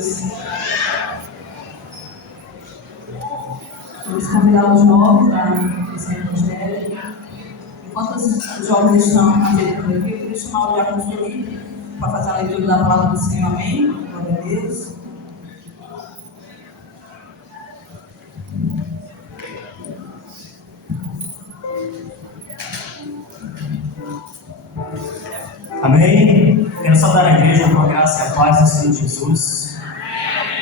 Deus. Vamos convidar os jovens a esse evangelho. Enquanto os jovens estão ajeitando aqui, eu queria chamar o Diácono Felipe para fazer a leitura da palavra do Senhor. Amém? Glória a Deus. Amém. Quero saudar a igreja com a graça e a paz do Senhor Jesus.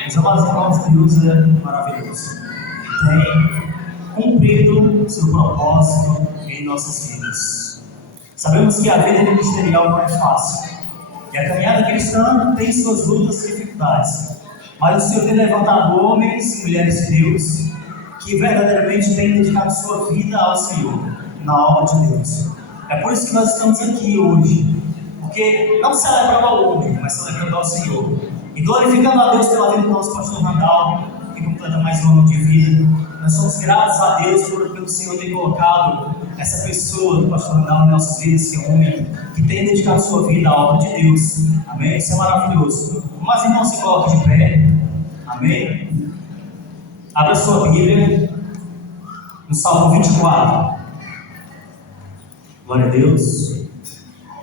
Os amados irmãos, Deus é maravilhoso. Tem cumprido seu propósito em nossas vidas. Sabemos que a vida ministerial não é fácil. E a caminhada cristã tem suas lutas e dificuldades. Mas o Senhor tem levantado homens e mulheres de Deus que verdadeiramente têm dedicado sua vida ao Senhor, na obra de Deus. É por isso que nós estamos aqui hoje. Porque não celebrando ao homem, mas celebrando ao Senhor. E glorificando a Deus pela vida do nosso pastor Randall, que completa mais um ano de vida. Nós somos gratos a Deus pelo Senhor ter colocado essa pessoa do pastor Randall em nossas vidas, esse homem que tem dedicado sua vida à obra de Deus. Amém? Isso é maravilhoso. Mas irmão, se coloque de pé. Amém? Abra sua Bíblia no Salmo 24. Glória a Deus.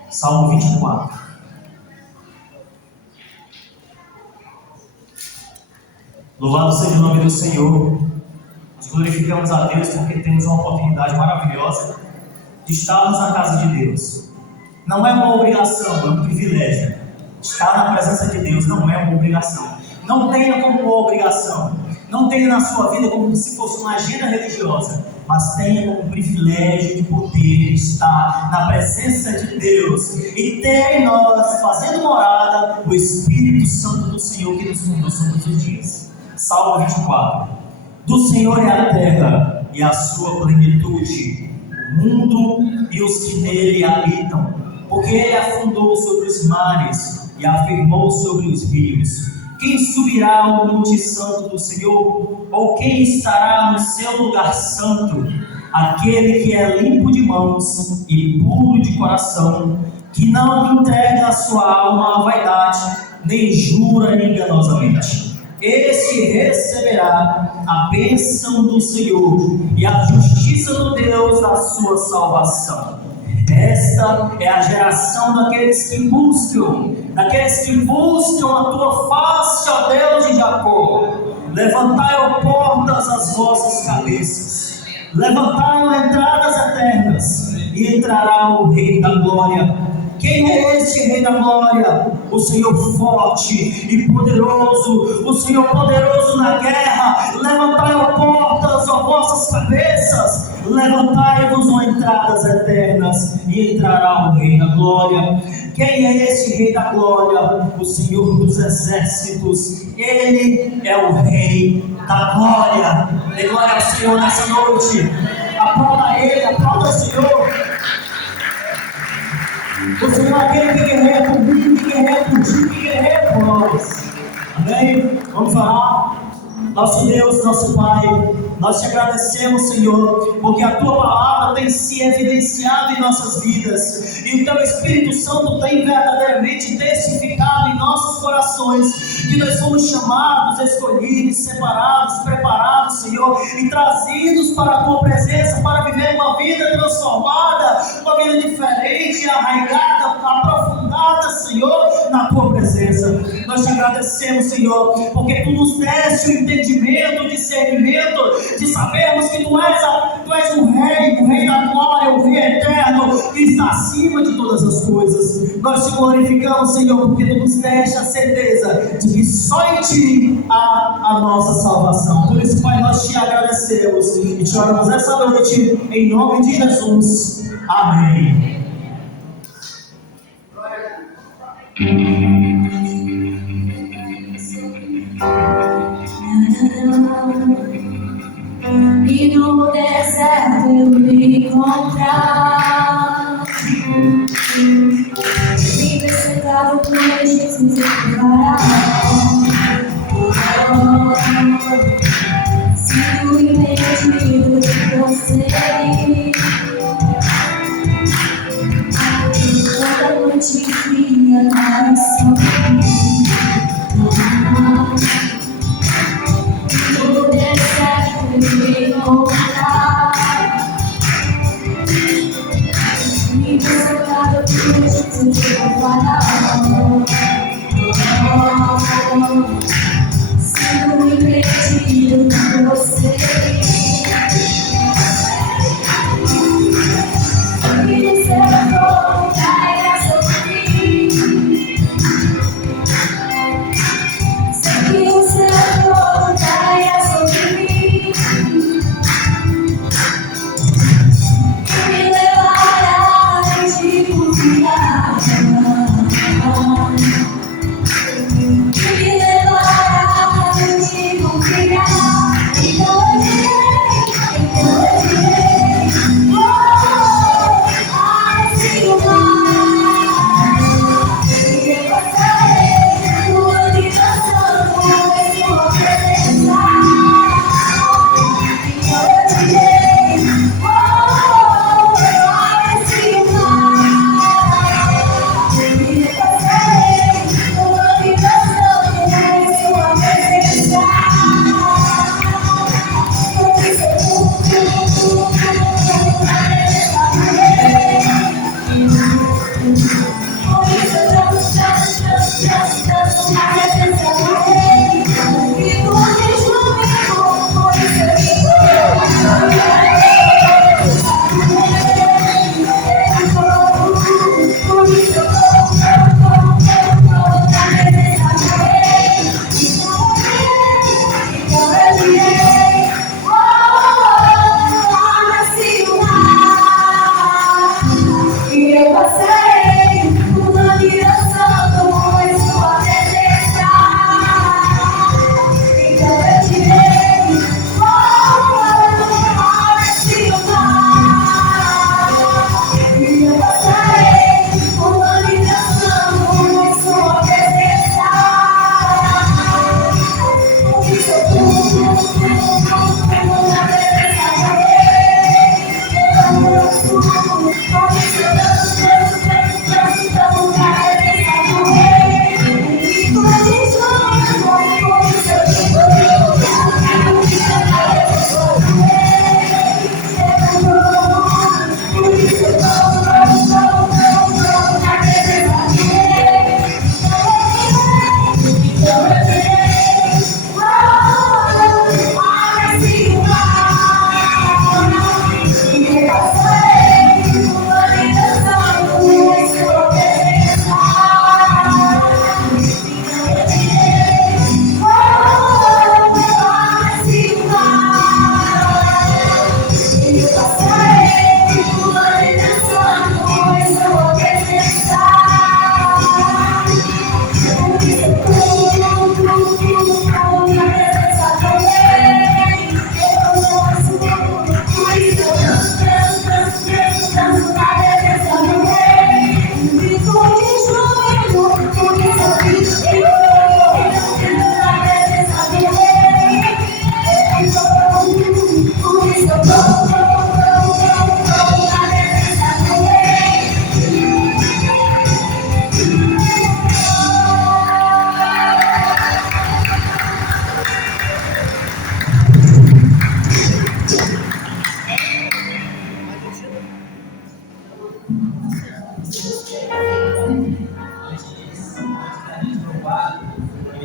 Salmo 24. Louvado seja o nome do Senhor. Nós glorificamos a Deus porque temos uma oportunidade maravilhosa de estarmos na casa de Deus. Não é uma obrigação, é um privilégio. Estar na presença de Deus não é uma obrigação. Não tenha como uma obrigação. Não tenha na sua vida como se fosse uma agenda religiosa. Mas tenha como privilégio de poder estar na presença de Deus e ter em nós, fazendo morada, o Espírito Santo do Senhor que nos conduz todos os dias. Salmo 24. Do Senhor é a terra e a sua plenitude, o mundo e os que nele habitam, porque ele afundou sobre os mares e afirmou sobre os rios. Quem subirá ao monte santo do Senhor? Ou quem estará no seu lugar santo? Aquele que é limpo de mãos e puro de coração, que não entrega a sua alma à vaidade, nem jura enganosamente. Este receberá a bênção do Senhor e a justiça do Deus da sua salvação. Esta é a geração daqueles que buscam a tua face, ó Deus de Jacó. Levantai, ó portas, as vossas cabeças, levantai, ó entradas eternas, e entrará o Rei da Glória. Quem é este Rei da Glória? O Senhor forte e poderoso, o Senhor poderoso na guerra. Levantai, ó portas, ó vossas cabeças, levantai-vos, ó entradas eternas, e entrará o Rei da Glória. Quem é esse Rei da Glória? O Senhor dos Exércitos. Ele é o Rei da Glória. Dê glória ao Senhor nessa noite. Aplauda Ele, aplauda o Senhor. O Senhor é aquele que guerreia comigo, que guerreia contigo, que guerreia por nós. Amém? Vamos falar. Nosso Deus, nosso Pai, nós te agradecemos, Senhor, porque a Tua palavra tem se evidenciado em nossas vidas, e o Teu Espírito Santo tem verdadeiramente testificado em nossos corações, que nós somos chamados, escolhidos, separados, preparados, Senhor, e trazidos para a Tua presença, para viver uma vida transformada, uma vida diferente, arraigada, aprofundada, Senhor, na Tua presença. Nós te agradecemos, Senhor, porque Tu nos deste o entendimento, o discernimento, de sabermos que Tu és o Rei da Glória, o Rei eterno, que está acima de todas as coisas. Nós te glorificamos, Senhor, porque Tu nos deste a certeza de que só em Ti há a nossa salvação. Por isso, Pai, nós te agradecemos e te oramos essa noite, em nome de Jesus. Amém. E no deserto eu me encontrar, me cercado por Jesus e sigo impedido de você. Toda noite minha mais sorriso.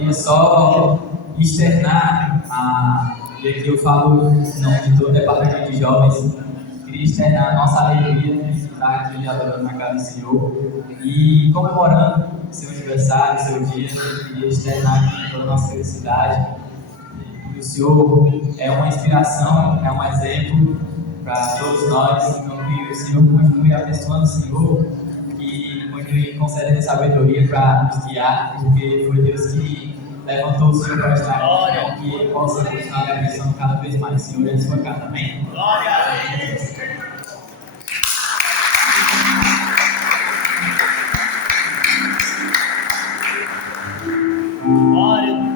queria só externar, e aqui eu falo em nome de todo o departamento de jovens, queria externar a nossa alegria de estar aqui adorando na casa do Senhor e comemorando seu aniversário, seu dia. Queria externar aqui toda a nossa felicidade. E o Senhor é uma inspiração, é um exemplo para todos nós. Então, que o Senhor continue abençoando o Senhor e continue concedendo sabedoria para nos guiar, porque foi Deus que levantou o Senhor para estar aqui, que Ele possa continuar me abençoando cada vez mais. O Senhor é a sua casa, amém? Glória a Deus. Glória.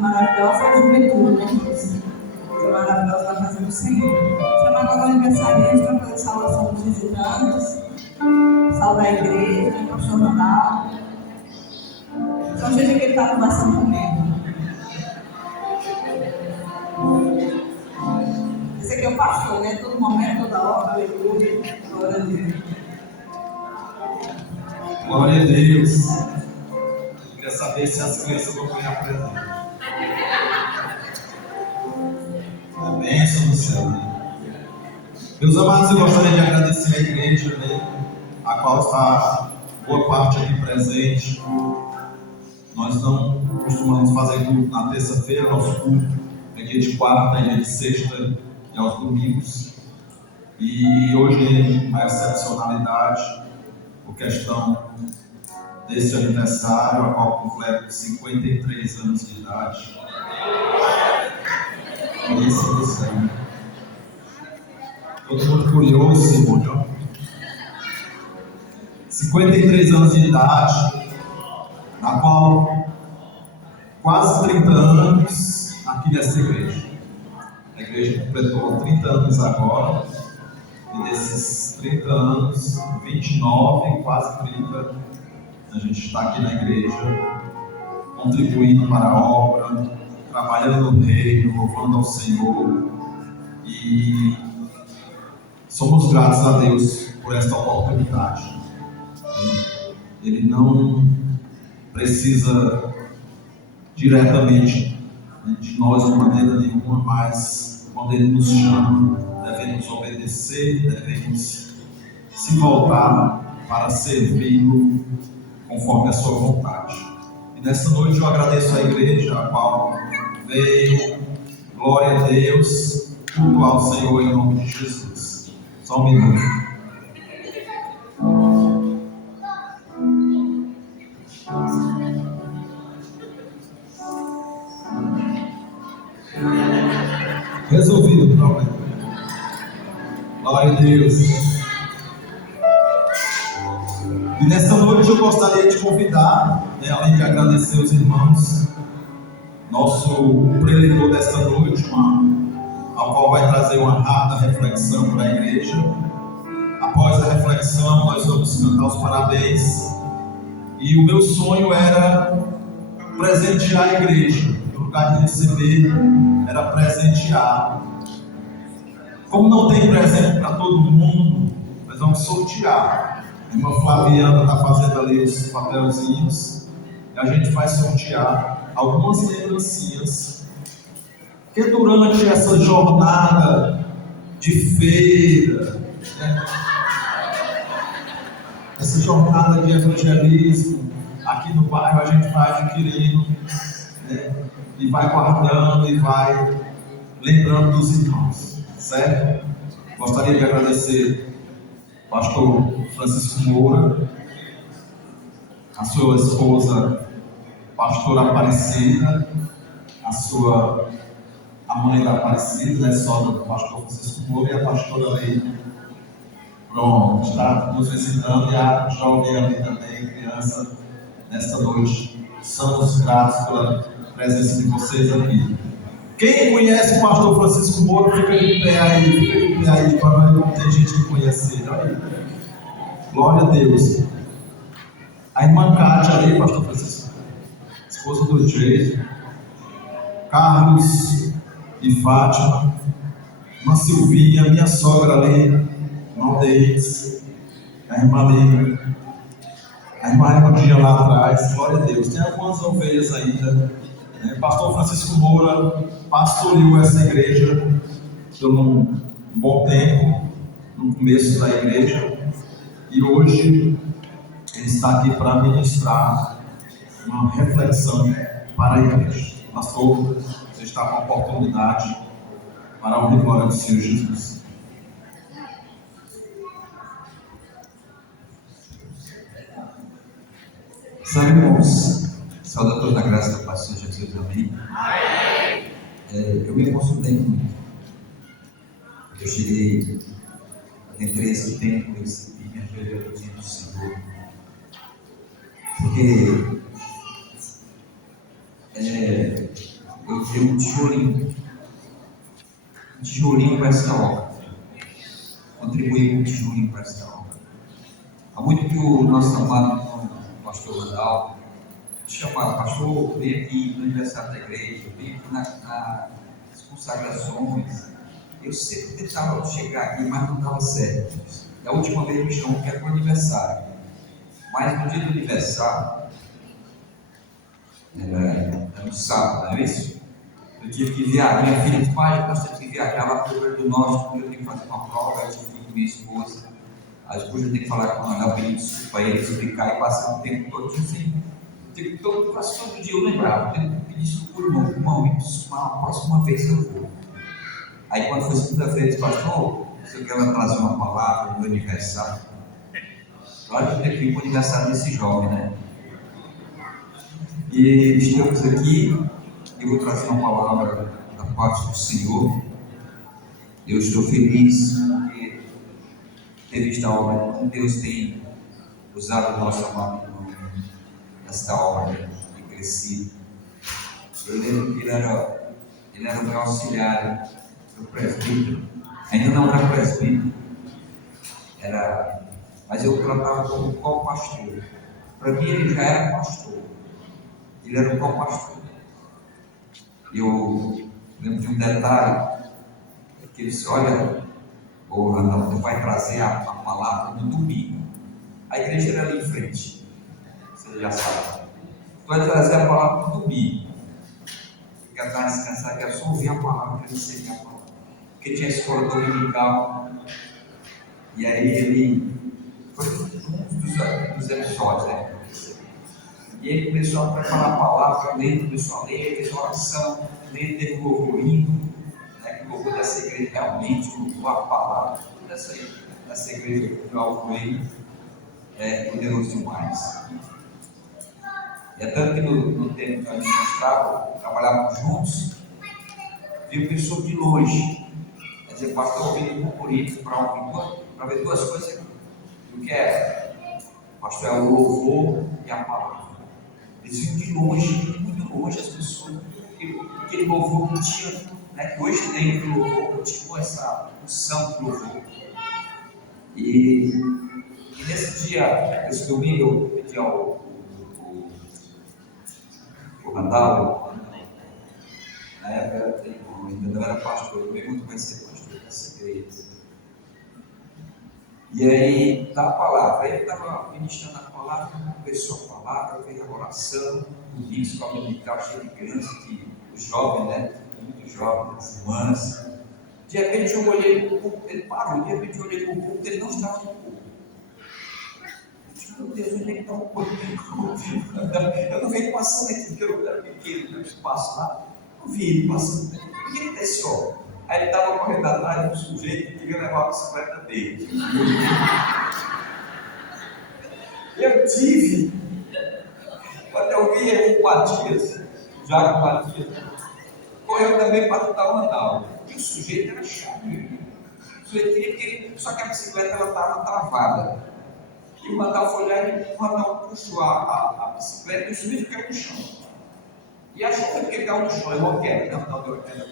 Maravilhosa é a juventude, né? Coisa maravilhosa na casa do Senhor. Chamar agora o aniversariante para fazer saudação dos visitantes, saudar a igreja, o pastor Ronaldo. Então, seja que ele está conversando comigo. Esse aqui é o pastor, né? Todo momento, toda hora, aleluia, glória a Deus. Glória a Deus. Quer saber se as crianças vão ganhar presente? A bênção do céu, né? Meus amados, eu gostaria de agradecer a igreja, né, a qual está boa parte aqui presente. Nós não costumamos fazer culto na terça-feira, nosso culto é dia de quarta, dia de sexta e aos domingos. E hoje, uma excepcionalidade, por questão desse aniversário, a qual completo 53 anos de idade. Isso do céu. Todo mundo curioso, Simone. 53 anos de idade, na qual quase 30 anos aqui nessa igreja. A igreja completou 30 anos agora, e desses 30 anos, 29, quase 30, a gente está aqui na igreja, contribuindo para a obra, trabalhando no reino, louvando ao Senhor, e somos gratos a Deus por esta oportunidade. Ele não precisa diretamente de nós de maneira nenhuma, mas quando Ele nos chama, devemos obedecer, devemos se voltar para servi-lo conforme a sua vontade. E nesta noite eu agradeço à igreja, a qual veio, glória a Deus, tudo ao Senhor em nome de Jesus. Só um minuto. Resolvido o problema. Glória a Deus. E nesta noite eu gostaria de convidar, né, além de agradecer os irmãos, nosso preletor desta noite, ao qual vai trazer uma rápida reflexão para a igreja. Após a reflexão, nós vamos cantar os parabéns. E o meu sonho era presentear a igreja. No lugar de receber, era presentear. Como não tem presente para todo mundo, nós vamos sortear. A irmã Flaviana está fazendo ali os papelzinhos. E a gente vai sortear algumas lembrancinhas. Porque durante essa jornada de feira, né, essa jornada de evangelismo, aqui no bairro a gente vai adquirindo, né, e vai guardando e vai lembrando dos irmãos, certo? Gostaria de agradecer ao pastor Francisco Moura, a sua esposa pastora Aparecida, a mãe da Aparecida, né, sogra do pastor Francisco Moura, e a pastora Leite. Pronto, está nos visitando, e a jovem ali também, criança, nesta noite. Somos gratos pela presença de vocês aqui. Quem conhece o pastor Francisco Moura, fica de pé aí, para não ter gente que conhece ele. Olha aí. Glória a Deus. A irmã Cátia ali, pastor Francisco, esposa do Jason, Carlos e Fátima, irmã Silvinha, minha sogra ali, Maldeis, a irmã ali, a irmã Raimundinha lá atrás, glória a Deus. Tem algumas ovelhas ainda, né? Pastor Francisco Moura pastoreou essa igreja por um bom tempo, no começo da igreja, e hoje ele está aqui para ministrar uma reflexão para a igreja. Pastor, você está com a oportunidade para a honra e glória do Senhor Jesus. Sabe, irmãos, saudações da graça da paz do Senhor Jesus, amém? Eu me emocionei muito. Eu cheguei, entrei esse tempo, e me ajoelhei diante do Senhor. Porque eu dei um tijolinho para essa obra. Contribuí com um tijolinho para essa obra. Há muito que o nosso amado irmão, pastor Randall, chamava, pastor, vem aqui no aniversário da igreja, vem aqui nas consagrações. Eu sempre tentava chegar aqui, mas não dava certo. Da última vez me chamou que era para o aniversário. Mas no dia do aniversário, era no sábado, não é isso? Eu tive que viajar, minha filha disse, pai, nós temos que viajar lá para o Rio Grande do Norte, porque eu tenho que fazer uma prova, eu tive que ir com minha esposa. A esposa tem que falar com ela, pedir desculpa a ele, explicar e passar o tempo todo assim. Quase todo dia eu lembrava, eu tenho que pedir desculpa ao irmão, a próxima vez eu vou. Aí quando foi segunda-feira, eu disse, pastor, se eu quero trazer uma palavra no meu aniversário. Claro que eu tenho que ir para o aniversário desse jovem, né? E estamos aqui, eu vou trazer uma palavra da parte do Senhor. Eu estou feliz porque ter visto a obra como Deus tem usado o nosso amado irmão nesta obra e crescido. Eu lembro que ele era o meu auxiliar do presbítero, ainda não era presbítero, mas eu tratava como co-pastor. Para mim ele já era pastor, ele era o co-pastor. Eu lembro de um detalhe, que ele disse, olha, Randall, tu vai trazer a palavra no domingo. A igreja era ali em frente, você já sabe. Tu vai trazer a palavra no domingo. Fica mais descansado, quero só ouvir a palavra, quero receber a palavra. Porque tinha a escola dominical, e aí ele foi um dos episódios, né? E ele começou a preparar a palavra, lendo, começou a ler, fez oração, lendo, teve um louvor lindo, né? Que o louvor dessa igreja realmente, a palavra dessa igreja que eu alvoei, é poderoso demais. E é tanto que no tempo que a gente trabalhávamos juntos, vi pessoas de longe, quer dizer, pastor vindo com Corinthians para ver duas coisas do que é, pastor, é o louvor e a palavra. Eles vinham de longe, muito longe, as pessoas, aquele louvor que tinha, né, que hoje tem o louvor, continua essa unção do louvor. E nesse dia, esse domingo, eu pedi ao Randall, na época ainda não era pastor, eu pergunto, vai ser pastor dessa igreja. E aí, dá a palavra, ele estava ministrando a palavra, começou a palavra, fez a oração, o disco, a militar cheio de crianças, os jovens, né? Muitos jovens, as irmãs. De repente eu olhei para o púlpito, ele parou, de repente eu olhei para o púlpito, ele não estava no púlpito. Meu Deus, onde é que está o púlpito? Eu não vi ele passando aqui, porque eu era pequeno, no espaço lá. Eu vi ele passando aqui. Por que ele está esse homem? Aí ele estava correndo atrás de um sujeito que queria levar a bicicleta dele. Eu tive, até alguém e o Matias, o Jaco Matias, correu também para tentar o Randall. E o sujeito era chato. O sujeito queria, só que a bicicleta estava travada. E o Randall foi lá e o Randall puxou a bicicleta e o sujeito caiu no chão. E achou que ele caiu no chão, eu quero, não, deu uma queda.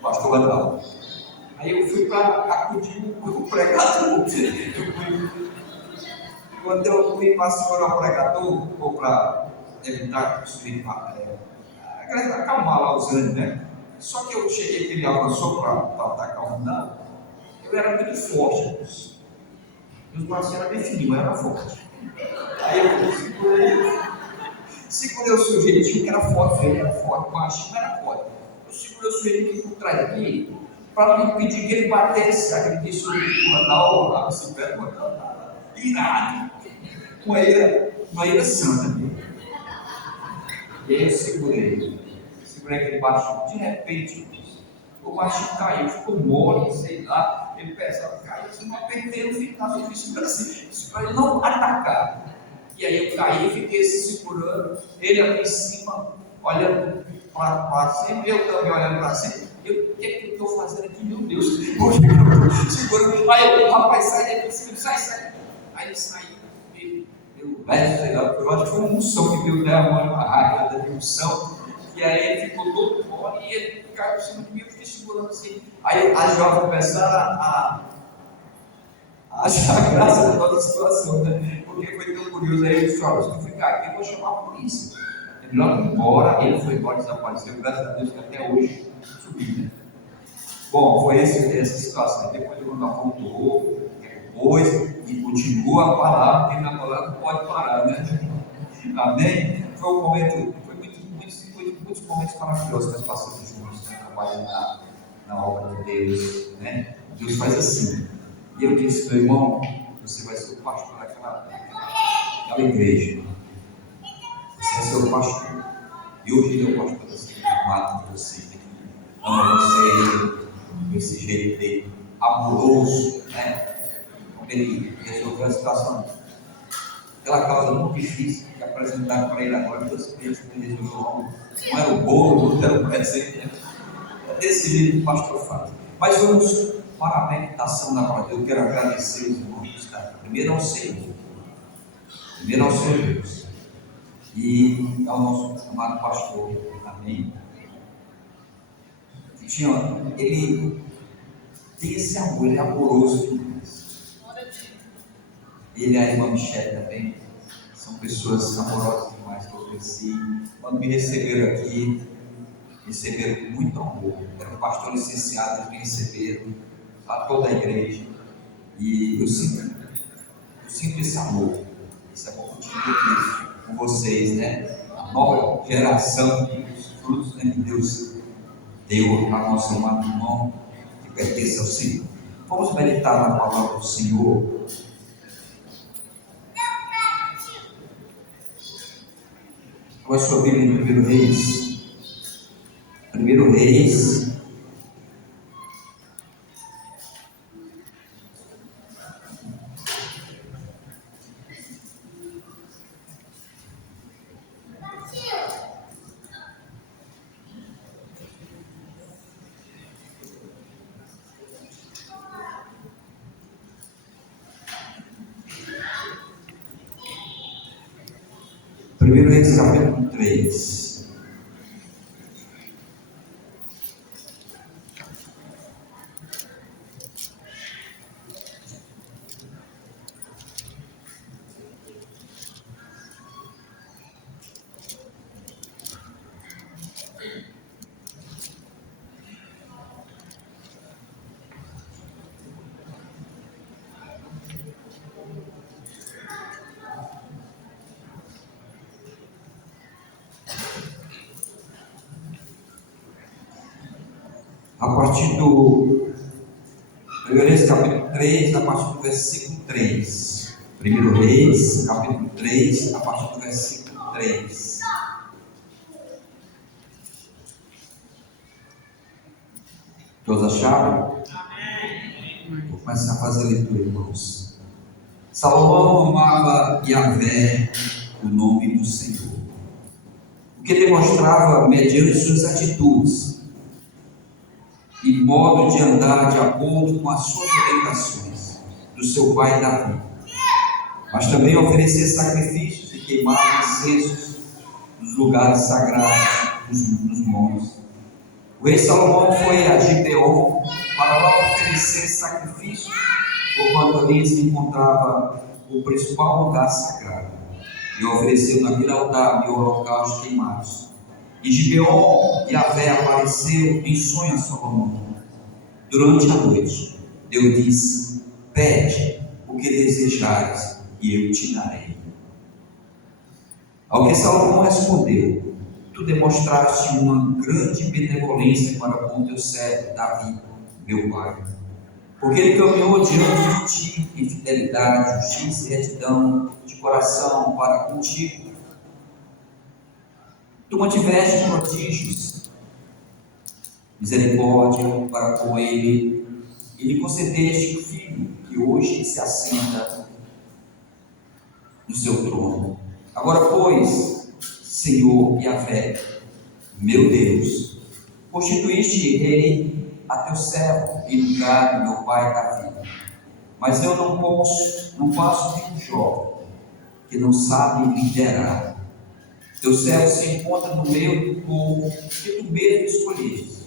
Pastor Randall. Aí eu fui para acudir o pregador. Quando eu fui para a senhora pregador, ou para evitar que o sujeito acalmar lá os ânimos, né? Só que eu cheguei, que ele avançou para atacar o Randall, eu era muito forte. Meus braços eram bem fininhos, mas eu era forte. Aí eu segurei o sujeitinho que era forte, ele era forte, baixinho, mas era forte. Eu segurei o sujeitinho por trás aqui, para me impedir que ele batesse, aquele que o Randall, a bicicleta, o Randall estava irado, uma ira santa. E aí eu segurei aquele baixinho, de repente, o baixinho caiu, ficou mole, sei lá, ele pesava, caiu, assim, eu apertei o final, eu fiz assim, para ele não atacar. E aí eu caí, fiquei se segurando, ele aqui em cima, olhando para cima, eu também olhando para cima. O que é que eu estou fazendo aqui, meu Deus? Segurando, aí o rapaz sai daqui, sai. Aí ele saiu, eu sei lá, eu acho que foi uma unção que Deus derramou na raiva da unção. E aí ele ficou todo fora e ele caiu por cima de mim, eu fiquei segurando assim. Aí as jovens começaram a achar graça da nossa situação, né? Porque foi tão curioso. Aí eu disse: olha, se eu ficar aqui, eu vou chamar a polícia. Ele logo embora, ele foi embora, desapareceu. Graças a Deus que até hoje subiu, né? Bom, foi essa situação. Depois o Randall voltou, depois, e continua a falar, quem está falando não pode parar, né? Amém? Foi um momento. Muitos momentos maravilhosos que nós passamos juntos, né, trabalhando na obra de Deus, né? Deus faz assim. E eu disse: meu irmão, você vai ser o pastor daquela igreja. Você vai ser o pastor. E hoje ele é o pastor assim, amado de você, né? Ama você desse jeito dele, amoroso, né? Como ele resolveu a situação. Aquela causa muito difícil que apresentaram para ele agora, Deus resolveu logo. Não era o bolo, não era o presente, né? É desse jeito que o pastor faz. Mas vamos para a meditação da palavra. Eu quero agradecer os irmãos, tá? Primeiro ao Senhor Deus, e ao nosso amado pastor, amém. Ele tem esse amor, ele é amoroso demais. Ele e a irmã Michele também são pessoas amorosas demais que eu conheci. Quando me receberam aqui, receberam com muito amor. Era um pastor licenciado, eles me receberam, a toda a igreja. E eu sinto esse amor continua aqui com vocês, né? A nova geração dos frutos, né, que Deus deu a nosso amado irmão, que pertence ao Senhor. Vamos meditar na palavra do Senhor. Qual é a sua Bíblia em 1 Reis? 1 Reis. Primeiro Reis, capítulo 3. A partir do 1 Reis, capítulo 3, a partir do versículo 3. 1 Reis, capítulo 3, a partir do versículo 3. Todos acharam? Amém. Vou começar a fazer a leitura, irmãos. Salomão amava Yahvé, o nome do Senhor. que demonstrava mediante suas atitudes e modo de andar de acordo com as suas orientações do seu pai Davi, mas também oferecer sacrifícios e queimar incensos nos lugares sagrados nos montes. O rei Salomão foi a Gibeon para lá oferecer sacrifícios, porquanto ali se encontrava o principal lugar sagrado, e ofereceu naquele altar de holocaustos queimados. Em Gibeon, Yahvé apareceu em sonho a Salomão durante a noite. Deus disse: pede o que desejares e eu te darei. Ao que Salomão respondeu: tu demonstraste uma grande benevolência para com teu servo Davi, meu pai, porque ele caminhou diante de ti em fidelidade, justiça e retidão de coração para contigo. Tu mantiveste prodígios, misericórdia para com ele, e lhe concedeste o filho que hoje se assenta no seu trono. Agora, pois, Senhor Yahvé, meu Deus, constituíste rei a teu servo em lugar do meu pai Davi. Mas eu não passo de um jovem que não sabe liderar. Teu servo se encontra no meio do povo que tu mesmo escolheste,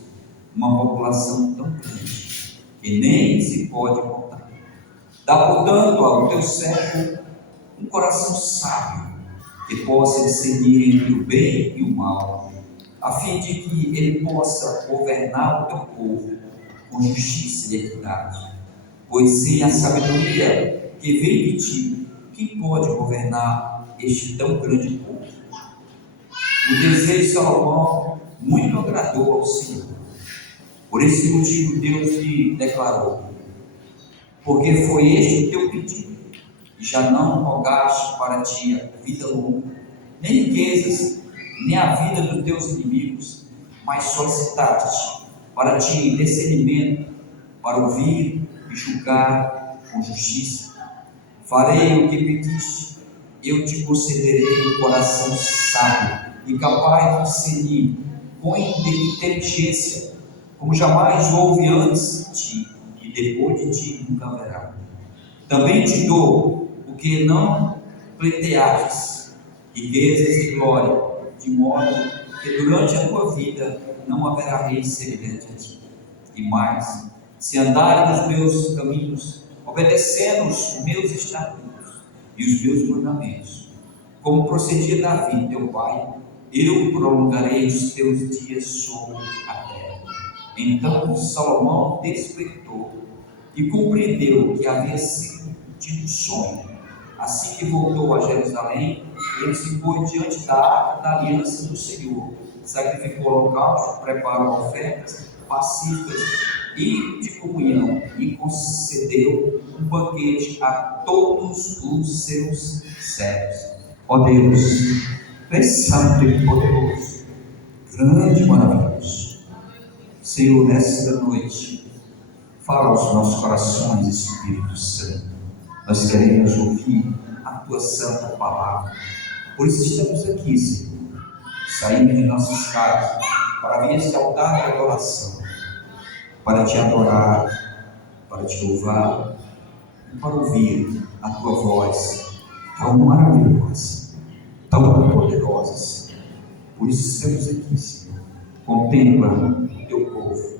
uma população tão grande que nem se pode contar. Dá, portanto, ao teu servo um coração sábio, que possa discernir entre o bem e o mal, a fim de que ele possa governar o teu povo com justiça e equidade. Pois sem a sabedoria que vem de ti, quem pode governar este tão grande povo? O desejo de Salomão muito agradou ao Senhor. Por esse motivo Deus lhe declarou: porque foi este o teu pedido, e já não rogaste para ti a vida longa, nem riquezas, nem a vida dos teus inimigos, mas solicitaste para ti discernimento, para ouvir e julgar com justiça. Farei o que pediste, eu te concederei um coração sábio e capaz de discernir com inteligência, como jamais houve antes de ti, e depois de ti nunca haverá. Também te dou o que não pleiteastes, riquezas e glória, de modo que durante a tua vida não haverá rei semelhante a ti. E mais, se andares nos meus caminhos, obedecendo os meus estatutos e os meus mandamentos, como procedia Davi, teu pai, eu prolongarei os teus dias sobre a terra. Então Salomão despertou e compreendeu que havia sido tido sonho. Assim que voltou a Jerusalém, ele se pôs diante da arca da aliança do Senhor, sacrificou holocaustos, preparou ofertas pacíficas e de comunhão, e concedeu um banquete a todos os seus servos. Ó Deus, és santo e poderoso, grande e maravilhoso. Senhor, nesta noite, fala aos nossos corações, Espírito Santo. Nós queremos ouvir a tua santa palavra. Por isso estamos aqui, Senhor, saindo de nossas casas para vir este altar de adoração, para te adorar, para te louvar e para ouvir a tua voz tão maravilhosa, tão poderosa. Por isso estamos aqui, Senhor. Contempla o teu povo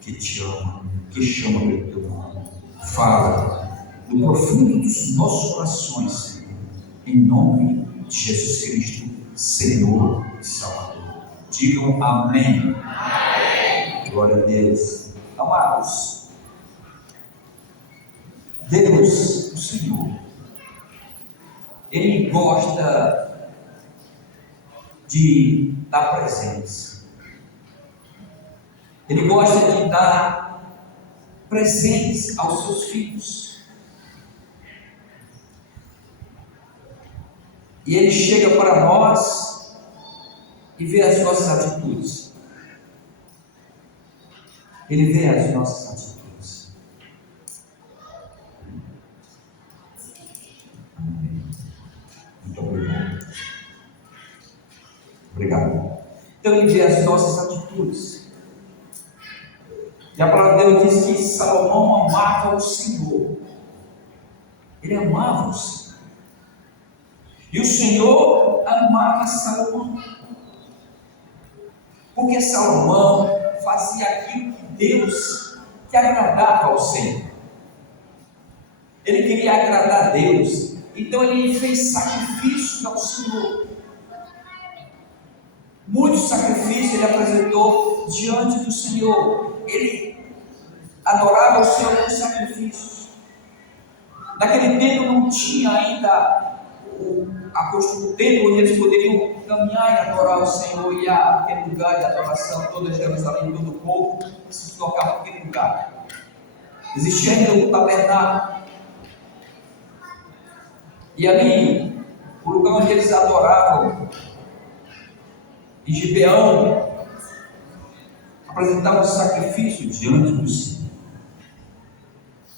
que te ama, que chama pelo teu nome. Fala do profundo dos nossos corações, Senhor, em nome de Jesus Cristo, Senhor e Salvador. Digam amém. Amém. Glória a Deus. Amados, Deus, o Senhor, Ele gosta de dar presentes. Ele gosta de dar presentes aos seus filhos. E Ele chega para nós e vê as nossas atitudes. Ele vê as nossas atitudes. Muito obrigado. Obrigado. Então ele vê as nossas atitudes. E a palavra de Deus diz que Salomão amava o Senhor. Ele amava o Senhor. E o Senhor amava Salomão. Porque Salomão fazia aquilo que Deus, que agradava ao Senhor. Ele queria agradar a Deus. Então ele fez sacrifícios ao Senhor. Muitos sacrifícios ele apresentou diante do Senhor. Ele adorava o Senhor com sacrifícios. Naquele tempo não tinha ainda o templo onde eles poderiam caminhar e adorar o Senhor, e aquele lugar de adoração, toda Jerusalém, todo o povo se deslocava para aquele lugar. Existia ainda o tabernáculo. E ali, o lugar onde eles adoravam, em Gibeão, apresentavam sacrifício diante do Senhor.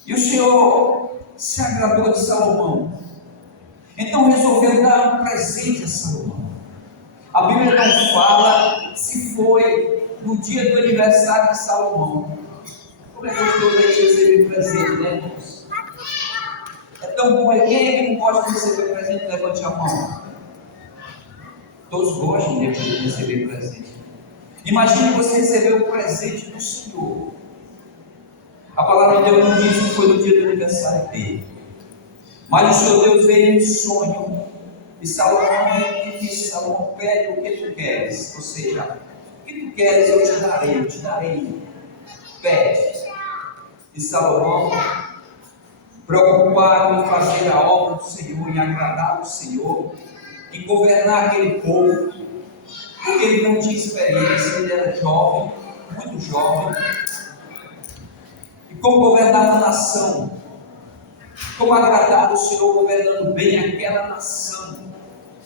E o Senhor se agradou de Salomão. Então resolveu dar um presente a Salomão. A Bíblia não fala se foi no dia do aniversário de Salomão. Como é gostoso aí receber presente, né, irmãos? É tão bom. Quem é que não gosta de receber presente? Levante a mão. Todos gostam de receber presente. Imagine você receber o presente do Senhor. A palavra de Deus não diz que foi no dia do aniversário dele. Mas o Senhor Deus veio em sonho. E Salomão disse: Salomão, pede o que tu queres. Ou seja, o que tu queres eu te darei. Pede. E Salomão, preocupado em fazer a obra do Senhor, em agradar o Senhor, em governar aquele povo, porque ele não tinha experiência, ele era jovem, muito jovem, e como governar a nação, como agradar o Senhor governando bem aquela nação,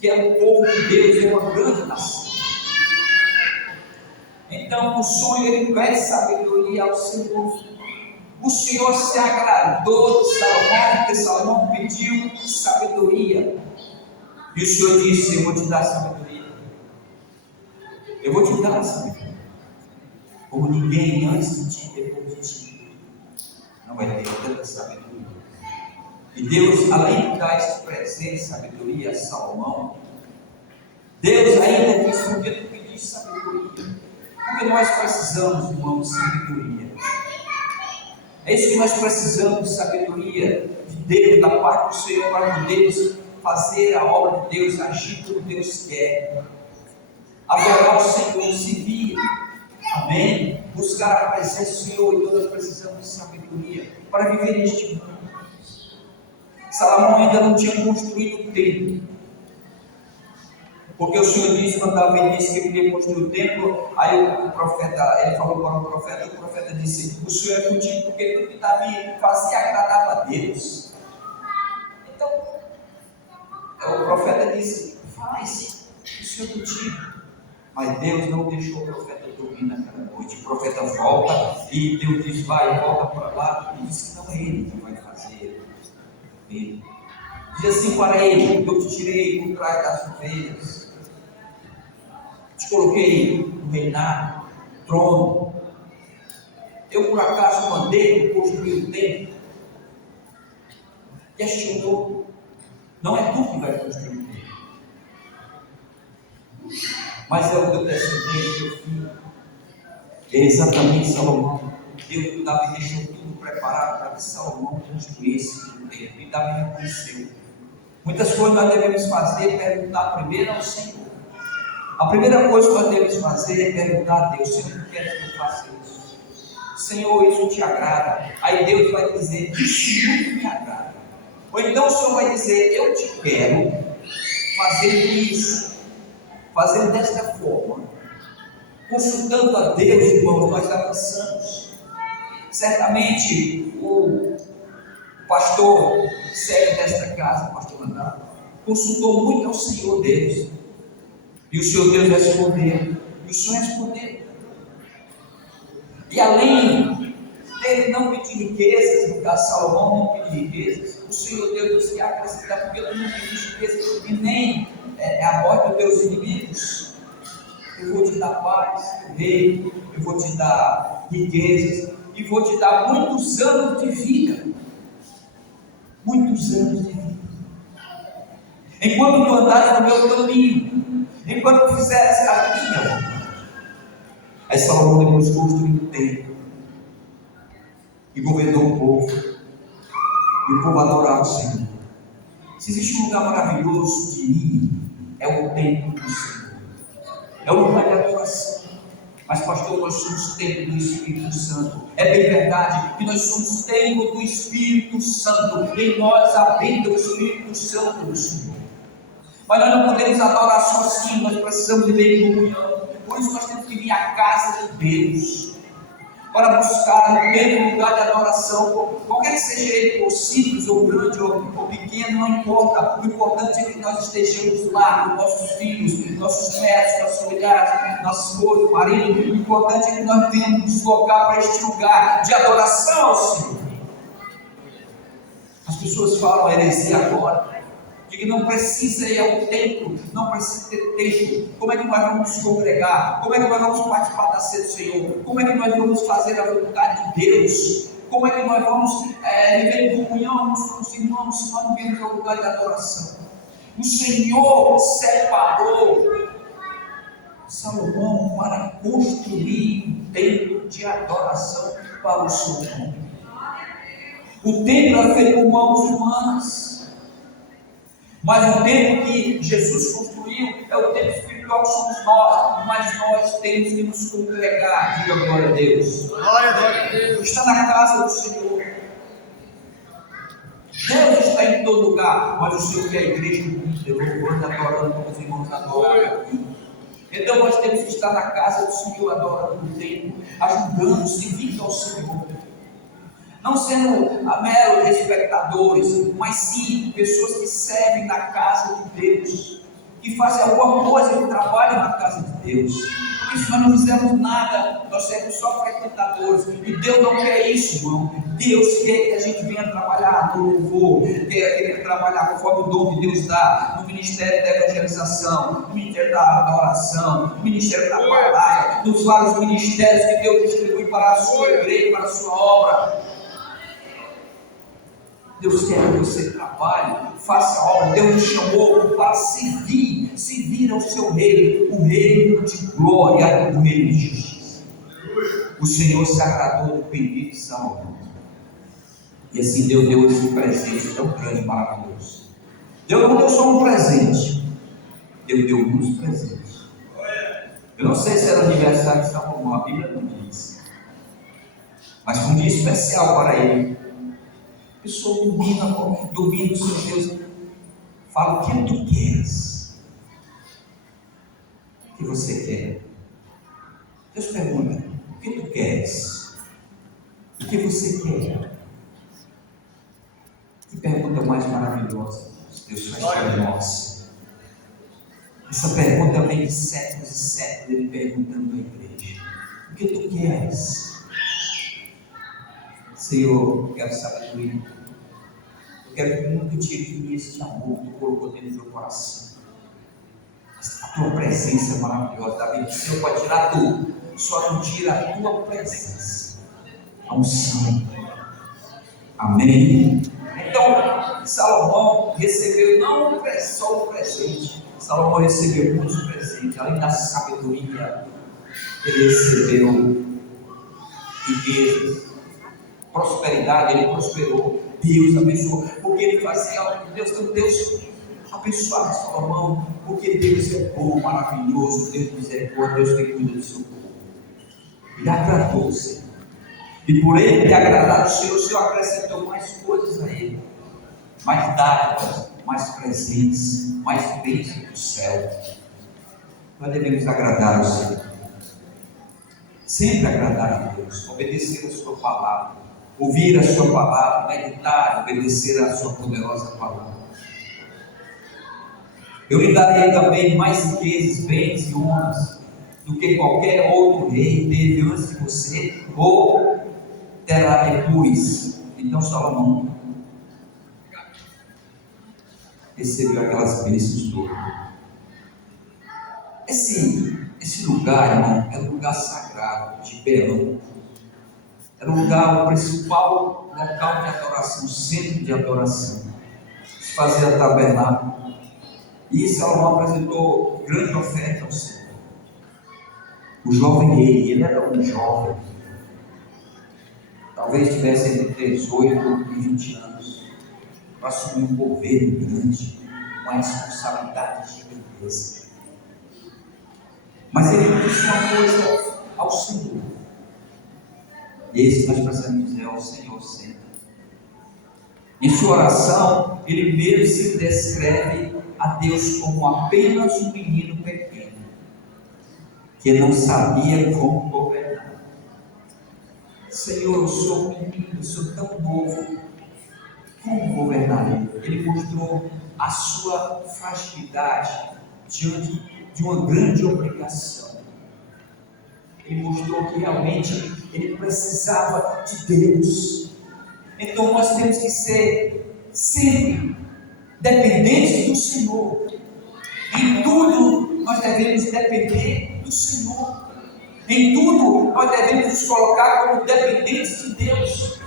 que é o povo de Deus, é uma grande nação. Então no sonho ele pede sabedoria ao Senhor. O Senhor se agradou de Salomão, porque Salomão pediu sabedoria. E o Senhor disse: eu vou te dar sabedoria. Eu vou te dar sabedoria. Como ninguém antes de ti, depois de ti, não vai ter tanta sabedoria. E Deus, além de dar esse presente de sabedoria a Salomão, Deus ainda disse: porque tu pediste sabedoria. Porque nós precisamos, irmãos, de sabedoria. É isso que nós precisamos, de sabedoria de Deus, da parte do Senhor, para podermos fazer a obra de Deus, agir como Deus quer, adorar o Senhor, servir, amém? Buscar a presença do Senhor. E todos precisamos de sabedoria para viver neste mundo. Salomão ainda não tinha construído o templo, porque o Senhor disse, quando Davi disse que ele queria construir o templo, aí o profeta, ele falou para o profeta disse: o Senhor é contigo, porque tudo que Davi fazia agradava a Deus. Então o profeta disse: faz, o Senhor é contigo. Mas Deus não deixou o profeta dormir naquela noite. O profeta volta e Deus diz: vai, volta para lá, e diz que não é ele que vai fazer. Ele diz assim para ele: eu te tirei por trás das ovelhas, te coloquei no reinado, no trono. Eu por acaso mandei construir o templo? Questionou. Não é tu que vai construir o templo, mas é o teu descendente, teu filho. É exatamente Salomão. Deus, Davi deixou tudo preparado para que Salomão construísse o templo, e Davi reconheceu. Muitas coisas nós devemos fazer é perguntar primeiro ao Senhor. A primeira coisa que nós devemos fazer é perguntar a Deus: Senhor, tu queres que eu faça isso? Senhor, isso te agrada? Aí Deus vai dizer: isso muito me agrada. Ou então o Senhor vai dizer: eu te quero fazer isso, fazendo desta forma. Consultando a Deus, irmãos, nós avançamos. Certamente o pastor sede desta casa, o pastor André, consultou muito ao Senhor Deus, e o Senhor Deus respondeu, e o Senhor respondeu. E além dele não pedir riquezas, no caso Salomão não pedir riquezas, o Senhor Deus disse que acrescentar, porque tu não pediste riquezas, e nem a morte dos teus inimigos. eu vou te dar paz, rei, eu vou te dar riquezas, e vou te dar muitos anos de vida. Muitos anos de vida. Enquanto tu andares no meu caminho, enquanto tu fizeres a minha vontade. Aí Salomão depois construiu um templo e governou o povo, e o povo adorava o Senhor. Se existe um lugar maravilhoso de ir, é o templo do Senhor, é o lugar de adoração. Mas pastor, nós somos templo do Espírito Santo. É bem verdade que nós somos templo do Espírito Santo, em nós habita o Espírito Santo do Senhor. Mas nós não podemos adorar sozinhos, nós precisamos viver em comunhão. Por isso nós temos que vir à casa de Deus, para buscar o mesmo lugar de adoração, qualquer que seja ele, ou simples, ou grande, ou pequeno, não importa. O importante é que nós estejamos lá com nossos filhos, nossos netos, nossos familiares, nosso esposo, marido. O importante é que nós venhamos nos deslocar para este lugar de adoração ao Senhor. As pessoas falam heresia agora, de que não precisa ir ao templo, não precisa ter templo. Como é que nós vamos nos congregar? Como é que nós vamos participar da ceia do Senhor? Como é que nós vamos fazer a vontade de Deus? Como é que nós vamos viver em comunhão uns com os irmãos, se nós não vemos ao lugar de adoração? O Senhor separou Salomão para construir um templo de adoração para o seu nome. O templo era feito com mãos humanas. Mas o templo que Jesus construiu é o templo espiritual que somos nós, mas nós temos que nos congregar. Diga glória a Deus. Glória a Deus. Está na casa do Senhor. Deus está em todo lugar, mas o Senhor quer a igreja unida, louvando, adorando como os irmãos adoram aqui. Então nós temos que estar na casa do Senhor, adorando o templo, ajudando, servindo ao Senhor. Não sendo meros espectadores, mas sim pessoas que servem na casa de Deus, que fazem alguma coisa, que trabalham na casa de Deus. Porque se nós não fizermos nada, nós seremos só frequentadores. E Deus não quer isso, irmão. Deus quer que a gente venha trabalhar no louvor, quer trabalhar conforme o dom que Deus dá, no ministério da evangelização, no ministério da oração, no ministério da palavra, nos vários ministérios que Deus distribui para a sua igreja, para a sua obra. Deus quer que você trabalhe, faça a obra. Deus nos chamou para servir ao seu reino, o reino de glória, o reino de justiça. O Senhor se agradou do pedido de Salomão, e assim Deus deu esse presente tão grande e maravilhoso. Deus não deu só um presente, Deus deu muitos presentes. Eu não sei se era aniversário de Salomão, a Bíblia não diz, mas foi um dia especial para ele. Pessoa dormindo o seu Deus, fala: o que tu queres? O que você quer? Deus pergunta: o que tu queres? O que você quer? Que pergunta mais maravilhosa Deus faz para nós. Essa pergunta vem de séculos e séculos, ele perguntando à igreja: o que tu queres? Senhor, eu quero sabedoria. Eu quero que nunca tire de mim este amor que tu colocou dentro do meu coração. A tua presença é maravilhosa. Davi disse: Senhor, pode tirar tudo, só não tira a tua presença, a unção. Amém. Então, Salomão recebeu não só o presente, Salomão recebeu muitos presentes. Além da sabedoria, ele recebeu riquezas, prosperidade. Ele prosperou, Deus abençoou, porque ele fazia algo. Deus abençoava Salomão, porque Deus é bom, maravilhoso, Deus misericórdia, Deus que cuida do seu povo. Ele agradou o Senhor, e por ele ter agradado o Senhor acrescentou mais coisas a ele, mais dádivas, mais presentes, mais bênçãos do céu. Nós devemos agradar o Senhor, sempre agradar a Deus, obedecer a sua palavra, ouvir a sua palavra, meditar, obedecer a sua poderosa palavra. Eu lhe darei também mais riquezas, bens e honras do que qualquer outro rei teve antes de você, ou terá depois. Então Salomão recebeu aquelas bênçãos todas. Esse Esse lugar, irmão, era um lugar sagrado de Belém. Era um lugar, o principal local de adoração, centro de adoração. Se fazia tabernáculo. E Salomão apresentou grande oferta ao Senhor. O jovem rei, ele era um jovem. Talvez tivesse entre 18 e 20 anos. Para assumir um governo grande, uma responsabilidade gigantesca. Mas ele disse uma coisa ao Senhor. E esse nós precisamos dizer ao Senhor sempre. Em sua oração, ele mesmo se descreve a Deus como apenas um menino pequeno, que não sabia como governar. Senhor, eu sou um menino, eu sou tão novo, como governarei? Ele mostrou a sua fragilidade diante de uma grande obrigação. Ele mostrou que realmente ele precisava de Deus. Então nós temos que ser sempre dependentes do Senhor. Em tudo nós devemos depender do Senhor. Em tudo nós devemos nos colocar como dependentes de Deus.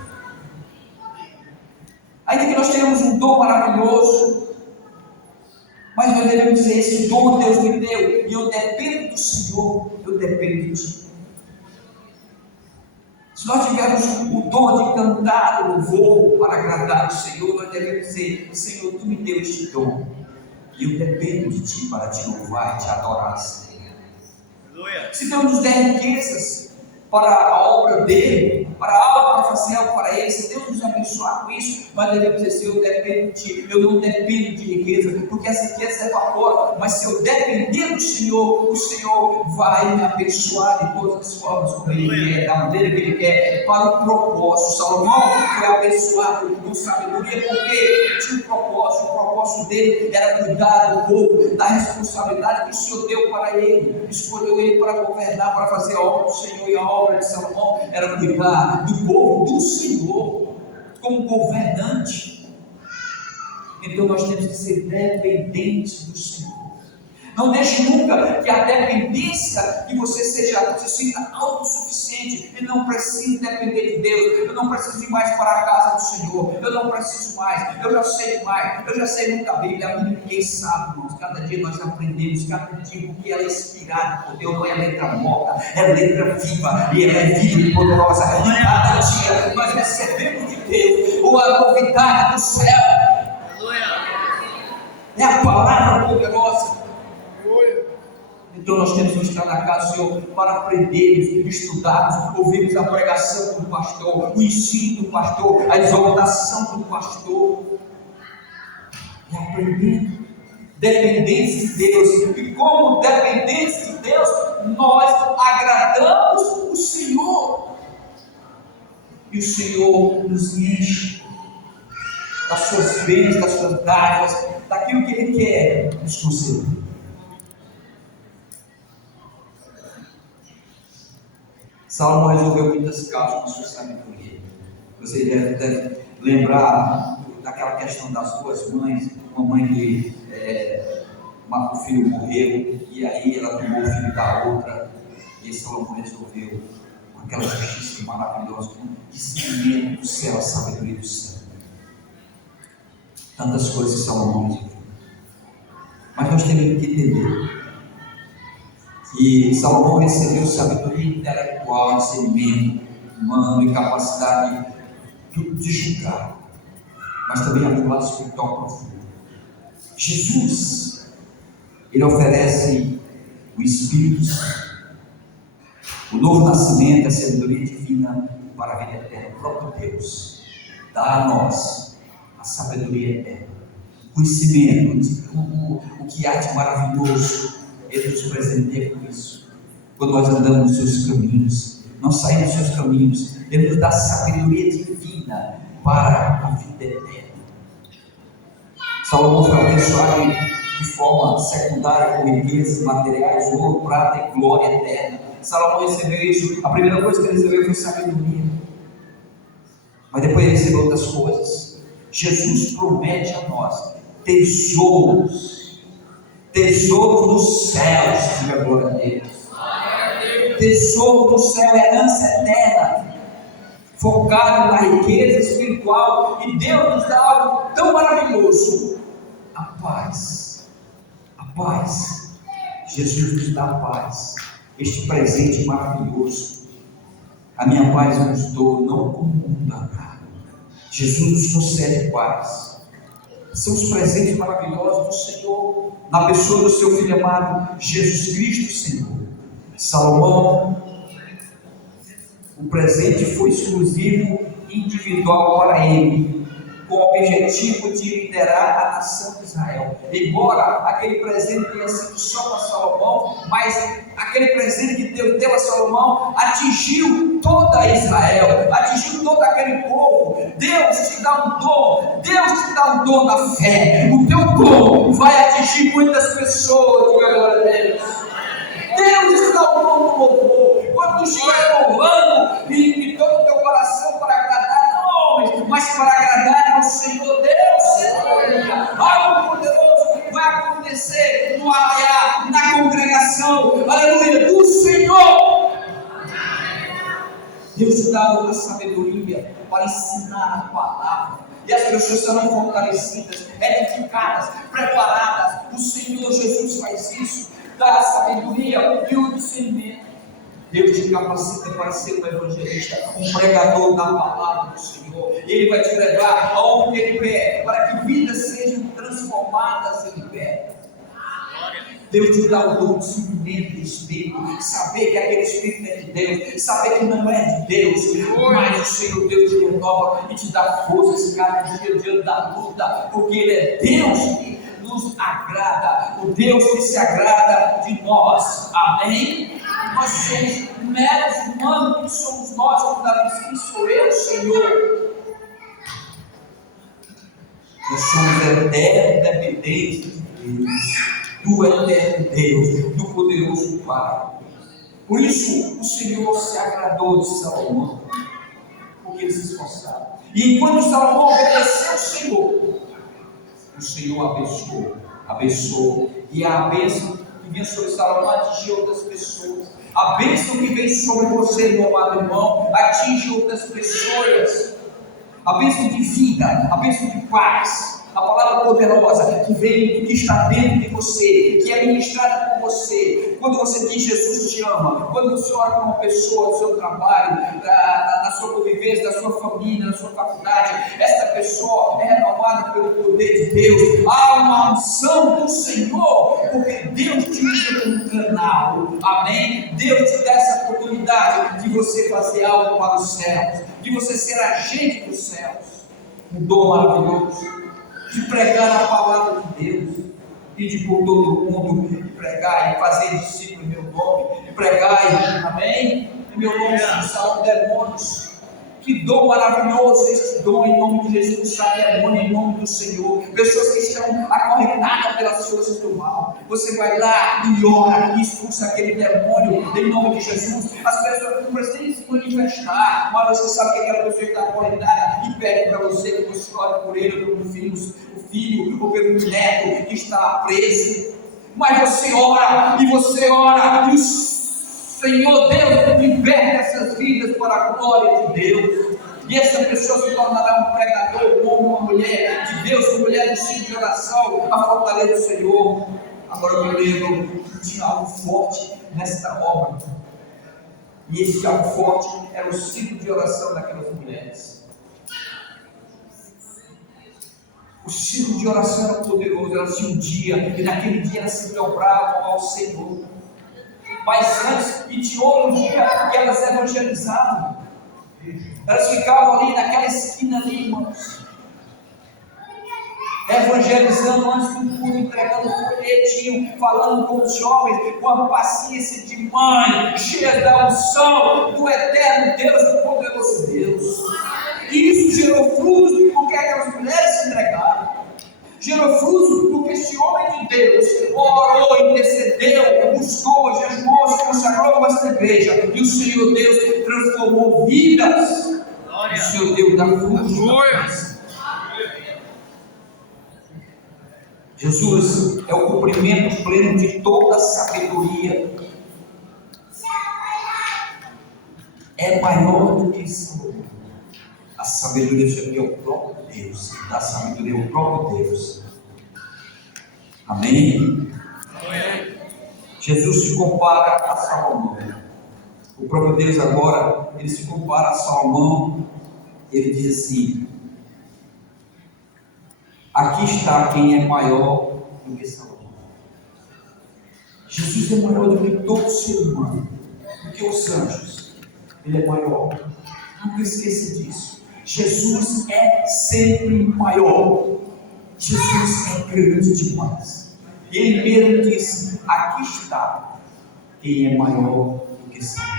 Ainda que nós tenhamos um dom maravilhoso, mas nós devemos dizer: esse dom Deus me deu, e eu dependo do Senhor, eu dependo de Ti. Se nós tivermos o dom de cantar louvor para agradar o Senhor, nós devemos dizer: Senhor, Tu me deu este dom, e eu dependo de Ti para Te louvar e Te adorar, Senhor. Se Deus nos der riquezas para a obra dele, para a obra, para fazer algo para ele, se Deus nos abençoar com isso, nós devemos dizer: Senhor, eu dependo de Ti, eu não dependo de riqueza, porque as riquezas evaporam, mas se eu depender do Senhor, o Senhor vai me abençoar de todas as formas, como Ele quer, da maneira que Ele quer, para o propósito. Salomão foi abençoado com sabedoria, porque tinha um propósito. O propósito dele era cuidar do povo, da responsabilidade que o Senhor deu para ele, escolheu ele para governar, para fazer a obra do Senhor, e a obra de Salomão era cuidar do povo do Senhor, como governante. Então nós temos que ser dependentes do Senhor. Não deixe nunca que a dependência, que você se sinta autossuficiente e não precise depender de Deus. Eu não preciso ir mais para a casa do Senhor, eu não preciso mais, eu já sei mais, eu já sei muita Bíblia. A Bíblia ninguém sabe, irmãos. Cada dia nós aprendemos, cada dia, porque ela é inspirada por Deus, não é letra morta, é letra viva, e ela é viva e poderosa. E cada dia nós recebemos de Deus a novidade do céu. É a palavra poderosa. Então nós temos que estar na casa do Senhor para aprendermos, estudarmos, ouvirmos a pregação do pastor, o ensino do pastor, a exortação do pastor, e aprendendo, dependentes de Deus. E como dependentes de Deus, nós agradamos o Senhor, e o Senhor nos enche das suas bênçãos, das suas dádivas, daquilo que Ele quer nos conceder. Salomão resolveu muitas causas com sua sabedoria. Você deve lembrar daquela questão das duas mães. Uma mãe que o filho morreu, e aí ela tomou o filho da outra, e Salomão resolveu, com aquela justiça maravilhosa, com o discernimento do céu, a sabedoria do céu. Tantas coisas que Salomão resolveu. Mas nós temos que entender que Salomão recebeu sabedoria intelectual, discernimento humano e capacidade de julgar, mas também a lado espiritual profundo. Jesus, Ele oferece o Espírito Santo, o novo nascimento, a sabedoria divina para a vida eterna. O próprio Deus dá a nós a sabedoria eterna, o conhecimento, o que há de maravilhoso. Ele nos presenteia com isso. Quando nós andamos nos seus caminhos, não saímos dos seus caminhos, Ele nos dá sabedoria divina para a vida eterna. Salomão foi abençoado de forma secundária com riquezas materiais, ouro, prata e glória eterna. Salomão recebeu isso. A primeira coisa que ele recebeu foi sabedoria, mas depois ele recebeu outras coisas. Jesus promete a nós tesouros nos céus, diga glória a Deus. tesouro do céu, herança eterna, focado na riqueza espiritual, e Deus nos dá algo tão maravilhoso: a paz. A paz. Jesus nos dá a paz, este presente maravilhoso. A minha paz eu nos dou, não como o mundo dá. Jesus nos concede paz. São os presentes maravilhosos do Senhor, na pessoa do seu Filho amado, Jesus Cristo, Senhor. Salomão, o presente foi exclusivo, individual para ele, com o objetivo de liderar a nação de Israel. Embora aquele presente tenha sido só para Salomão, mas aquele presente que Deus deu a Salomão atingiu toda Israel, atingiu todo aquele povo. Deus te dá um dom, Deus te dá um dom da fé. O teu dom vai atingir muitas pessoas, diga glória a Deus. Deus te dá um dom do louvor. Quando tu estiver louvando de todo o teu coração para agradar não homens, mas para agradar ao Senhor Deus, algo poderoso vai acontecer no arraiar, na congregação, aleluia, do Senhor. Deus te dá a sabedoria para ensinar a palavra, e as pessoas serão fortalecidas, edificadas, preparadas. O Senhor Jesus faz isso, dá a sabedoria e o discernimento. Deus te capacita para ser um evangelista, um pregador da palavra do Senhor. Ele vai te levar aonde Ele quer, para que vidas sejam transformadas em pé. Deus te dá o dom de discernimento do Espírito, saber que aquele Espírito é de Deus, saber que não é de Deus, mas o Senhor Deus te renova e te dá forças cada dia diante da luta, porque Ele é Deus que nos agrada, o Deus que se agrada de nós. Amém? Nós somos meros humanos, que somos nós, como Davi diz: quem sou eu, Senhor? Nós somos eternos dependentes de Deus, do eterno Deus, do poderoso Pai. Por isso o Senhor se agradou de Salomão, porque ele se esforçava. E enquanto Salomão obedeceu o Senhor abençoou, e a bênção que vinha sobre Salomão atingiu outras pessoas. A bênção que vem sobre você, meu amado irmão, atinge outras pessoas. A bênção de vida, a bênção de paz, a palavra poderosa que vem, que está dentro de você, que é ministrada por você. Quando você diz Jesus te ama, quando você ora com uma pessoa do seu trabalho, da sua convivência, da sua família, da sua faculdade, essa pessoa é renovada pelo poder de Deus. Há uma unção do Senhor, porque Deus te usa como um canal. Amém? Deus te dá essa oportunidade de você fazer algo para os céus, de você ser agente dos céus. Um dom maravilhoso de pregar a palavra de Deus, e de por todo o mundo, e pregar e fazer discípulos em meu nome, e pregar, amém? Em meu nome expulsar demônios. Que dom maravilhoso esse dom, em nome de Jesus, expulsar demônio em nome do Senhor. Pessoas que estão acorrentadas pelas forças do mal, você vai lá e ora e expulsa aquele demônio em nome de Jesus. As pessoas não precisam se manifestar, mas você sabe que aquela pessoa está acorrentada e pede para você que você ore por ele, ou pelo filho ou pelo neto que está preso. Mas você ora e o Senhor Deus liberta essas vidas para a glória de Deus. E essa pessoa se tornará um pregador, um homem, uma mulher de Deus, uma mulher do ciclo de oração, a fortaleza do Senhor. Agora eu me lembro que tinha algo forte nesta obra. E esse algo forte era o ciclo de oração daquelas mulheres. O ciclo de oração era poderoso. Elas tinham um dia, e naquele dia elas se dobravam ao Senhor. Mas antes, e tinha outro dia que elas evangelizavam. Elas ficavam ali naquela esquina ali, irmãos, evangelizando antes do culto, entregando folhetinho, falando com os jovens, com a paciência de mãe, cheia da unção do eterno Deus, do poderoso Deus. E isso gerou frutos, porque aquelas mulheres se entregaram. Gerou frutos porque esse homem de Deus orou, intercedeu, buscou, jejuou, se consagrou com essa igreja, e o Senhor Deus transformou vidas. O Senhor Deus dá frutos. Jesus é o cumprimento pleno de toda a sabedoria. é maior do que Salomão. A sabedoria do Senhor é o próprio Deus. Da sabedoria é o próprio Deus. Amém? Jesus se compara a Salomão. O próprio Deus agora, ele se compara a Salomão. Ele diz assim: aqui está quem é maior do que Salomão. Jesus é maior do que todo ser humano, do que os anjos. Ele é maior. Nunca esqueça disso. Jesus é sempre maior. Jesus é grande demais. E ele mesmo disse: aqui está quem é maior do que Salomão.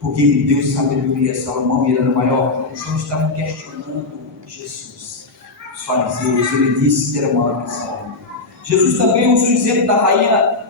Porque ele deu sabedoria a Salomão e ele era maior. Os homens estavam questionando Jesus. Os fariseus, ele disse que era maior que Salomão. Jesus também usa o exemplo da rainha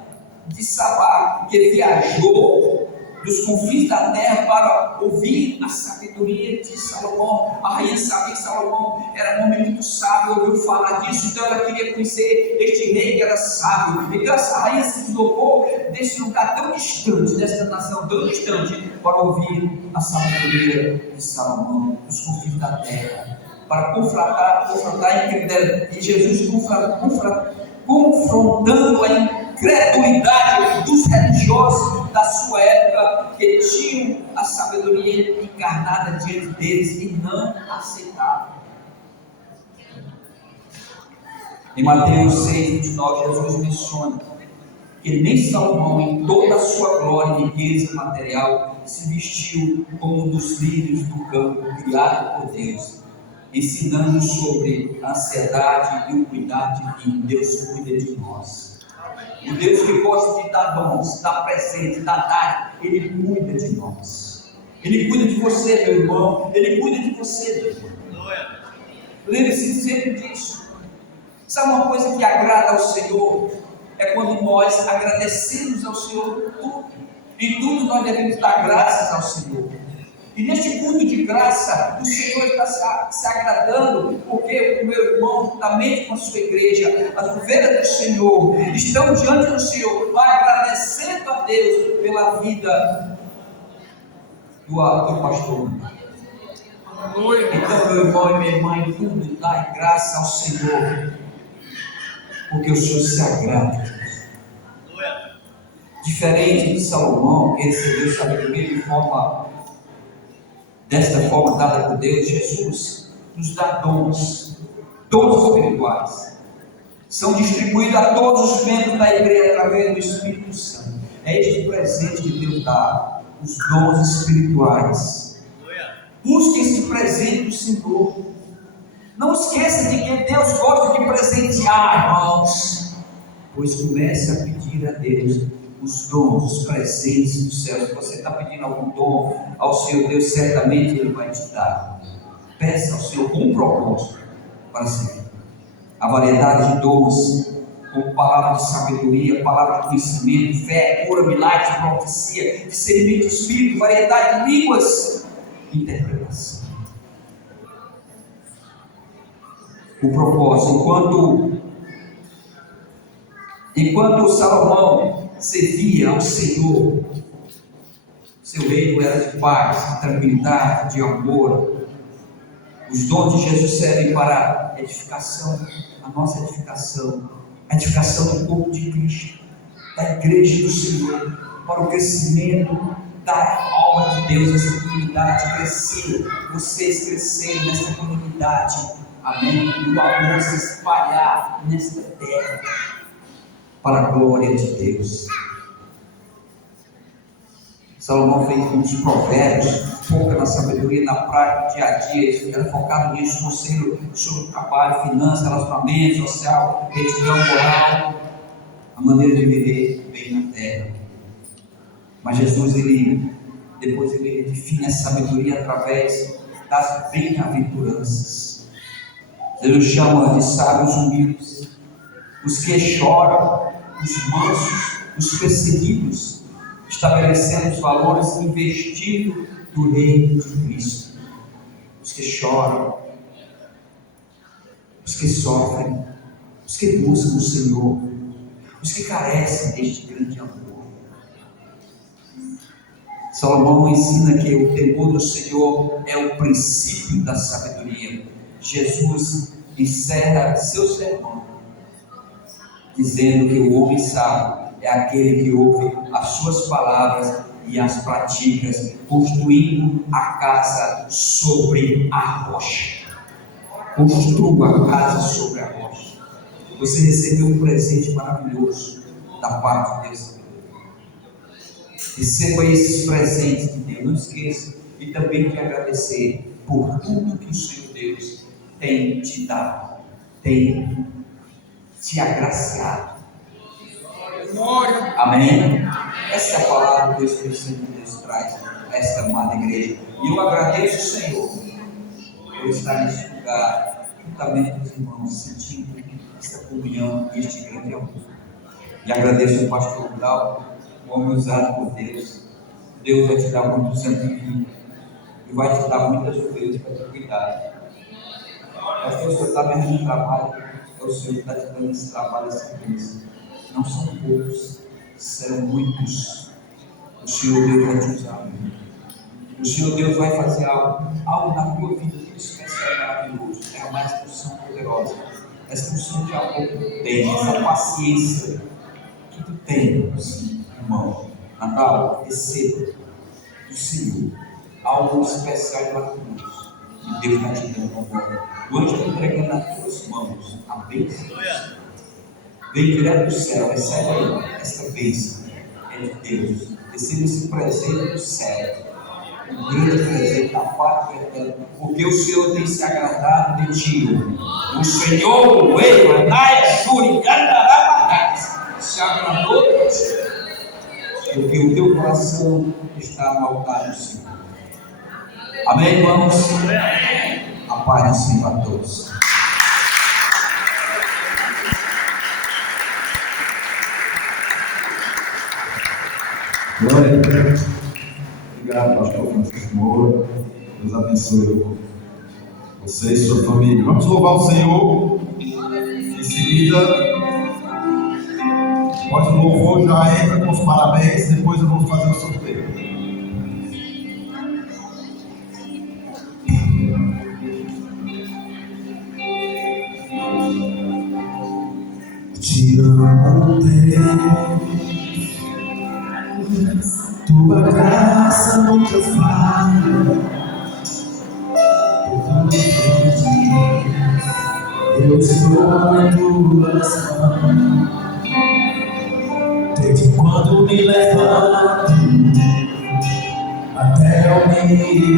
de Sabá, que viajou dos confins da terra para ouvir a sabedoria de Salomão. A rainha sabia que Salomão era um homem muito sábio, ouviu falar disso, então ela queria conhecer este rei que era sábio. Então essa rainha se deslocou desse lugar tão distante, dessa nação tão distante, para ouvir a sabedoria de Salomão, dos confins da terra, para confrontar a incredulidade. E Jesus confrontando a incredulidade dos religiosos da sua época, que tinham a sabedoria encarnada diante deles e não aceitavam. Em Mateus 6:29, Jesus menciona que nem Salomão, em toda a sua glória e riqueza material, se vestiu como um dos lírios do campo criado por Deus, ensinando sobre a ansiedade e o cuidado divino. Deus cuida de nós. O Deus que gosta de dar dons, dar presente, dar dar, Ele cuida de nós. Ele cuida de você, meu irmão. Ele cuida de você, meu irmão. Lembre-se sempre disso. Sabe uma coisa que agrada ao Senhor? É quando nós agradecemos ao Senhor por tudo. E tudo nós devemos dar graças ao Senhor. E neste culto de graça, o Senhor está se agradando, porque o meu irmão, juntamente com a sua igreja, as ovelhas do Senhor, estão diante do Senhor, agradecendo a Deus pela vida do pastor. Então, meu irmão e minha irmã, em tudo, dai graça ao Senhor, porque o Senhor se agrada. Diferente de Salomão, que recebeu sabedoria desta forma dada por Deus, Jesus nos dá dons espirituais. São distribuídos a todos os membros da igreja através do Espírito Santo. É este presente que Deus dá, os dons espirituais. Busque esse presente do Senhor. Não esqueça de que Deus gosta de presentear, irmãos. Pois comece a pedir a Deus os dons, os presentes do céu. Se você está pedindo algum dom ao Senhor, Deus certamente Ele vai te dar. Peça ao Senhor com propósito para servir. A variedade de dons, como palavra de sabedoria, palavra de conhecimento, fé, cura, milagre, profecia, discernimento de espírito, variedade de línguas, interpretação. O propósito, enquanto Salomão servia ao Senhor, seu reino era de paz, de tranquilidade, de amor. Os dons de Jesus servem para a edificação, a nossa edificação, a edificação do corpo de Cristo, da igreja do Senhor, para o crescimento da obra de Deus, essa comunidade crescer, vocês crescerem nessa comunidade, amém? E o amor se espalhar nesta terra, para a glória de Deus. Salomão fez muitos provérbios, foca na sabedoria, na prática, dia a dia, era focado nisso, conselho sobre trabalho, finanças, relacionamento social, retidão moral, a maneira de viver bem na terra. Mas Jesus, depois ele define a sabedoria através das bem-aventuranças. Ele nos chama de sábios humildes, os que choram, os mansos, os perseguidos, estabelecendo os valores investidos do reino de Cristo. Os que choram, os que sofrem, os que buscam o Senhor, os que carecem deste grande amor. Salomão ensina que o temor do Senhor é o princípio da sabedoria. Jesus encerra seu sermão dizendo que o homem sábio é aquele que ouve as suas palavras e as pratica, construindo a casa sobre a rocha. Construa a casa sobre a rocha. Você recebeu um presente maravilhoso da parte de Deus. Receba esses presentes de Deus. Não esqueça. E também quero agradecer por tudo que o Senhor Deus tem te dado, tem te agraciado. Amém? Essa é a palavra que o Espírito Santo de Deus traz a esta amada igreja. E eu agradeço o Senhor por estar neste lugar, juntamente com os irmãos, sentindo esta comunhão e este grande amor. E agradeço ao pastor Grau, um homem usado por Deus. Deus vai te dar muitos anos de vida e vai te dar muitas ovelhas para te cuidar. Pastor, o senhor está vendo um trabalho, é o Senhor que está te dando esse trabalho, essa bênção. Não são poucos, serão muitos. O Senhor Deus vai te usar. O Senhor Deus vai fazer algo na tua vida muito especial e maravilhoso. É uma instrução poderosa. Essa instrução de amor que tu tem, essa paciência que tu tens, irmão. Natal, receba do Senhor algo especial e maravilhoso. E Deus vai te dando agora. O anjo está entregando nas tuas mãos a bênção. Vem direto do céu, recebe aí essa bênção. É de Deus. Receba esse presente do céu. Um grande presente da parte eterna. Porque o Senhor tem se agradado de ti. O Senhor, o Rei, se agradou de ti. Porque o teu coração está no altar do Senhor. Amém, irmãos? A paz do Senhor a todos. Glória a Deus. Obrigado, pastor Francisco Moura. Deus abençoe você e sua família. Vamos louvar o Senhor. Em seguida, após o louvor, já entra com os parabéns. Depois eu vou fazer o sorteio. Te amo, Deus, tua graça nunca falha. Por todos os dias eu estou em tuas mãos. Desde quando me levanto até eu me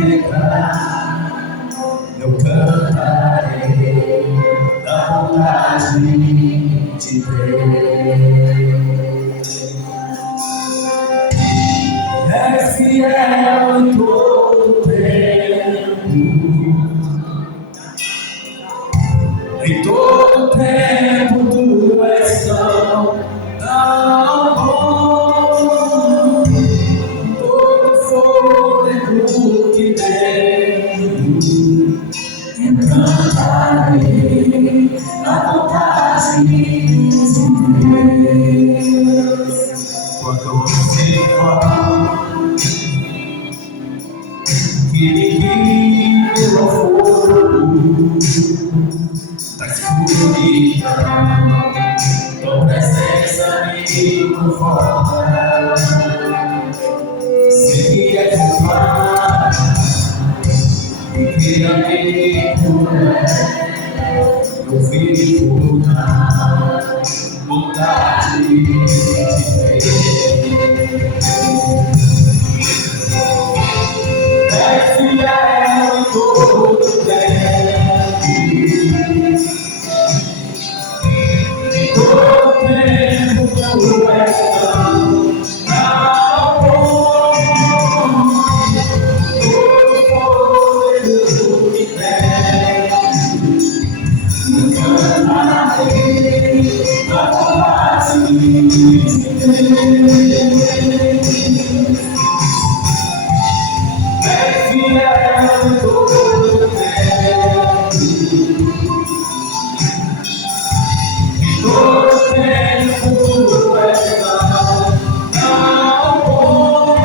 deitar, eu cantarei da vontade de Deus. É fiel em todo tempo, em todo tempo tu és tão bom. Todo fôlego que tenho, eu cantarei na vontade de Deus. Quando você fala que me guia pelo fogo da escuridão, tua presença me conforta. Se é culpar e que amigo eu vivo na vontade de Deus. É fiel em todo tempo, em todo tempo tu és tão bom. Todo fôlego que tenho, eu cantarei na vontade de Deus. É fiel em todo tempo, em todo tempo tu és tão bom.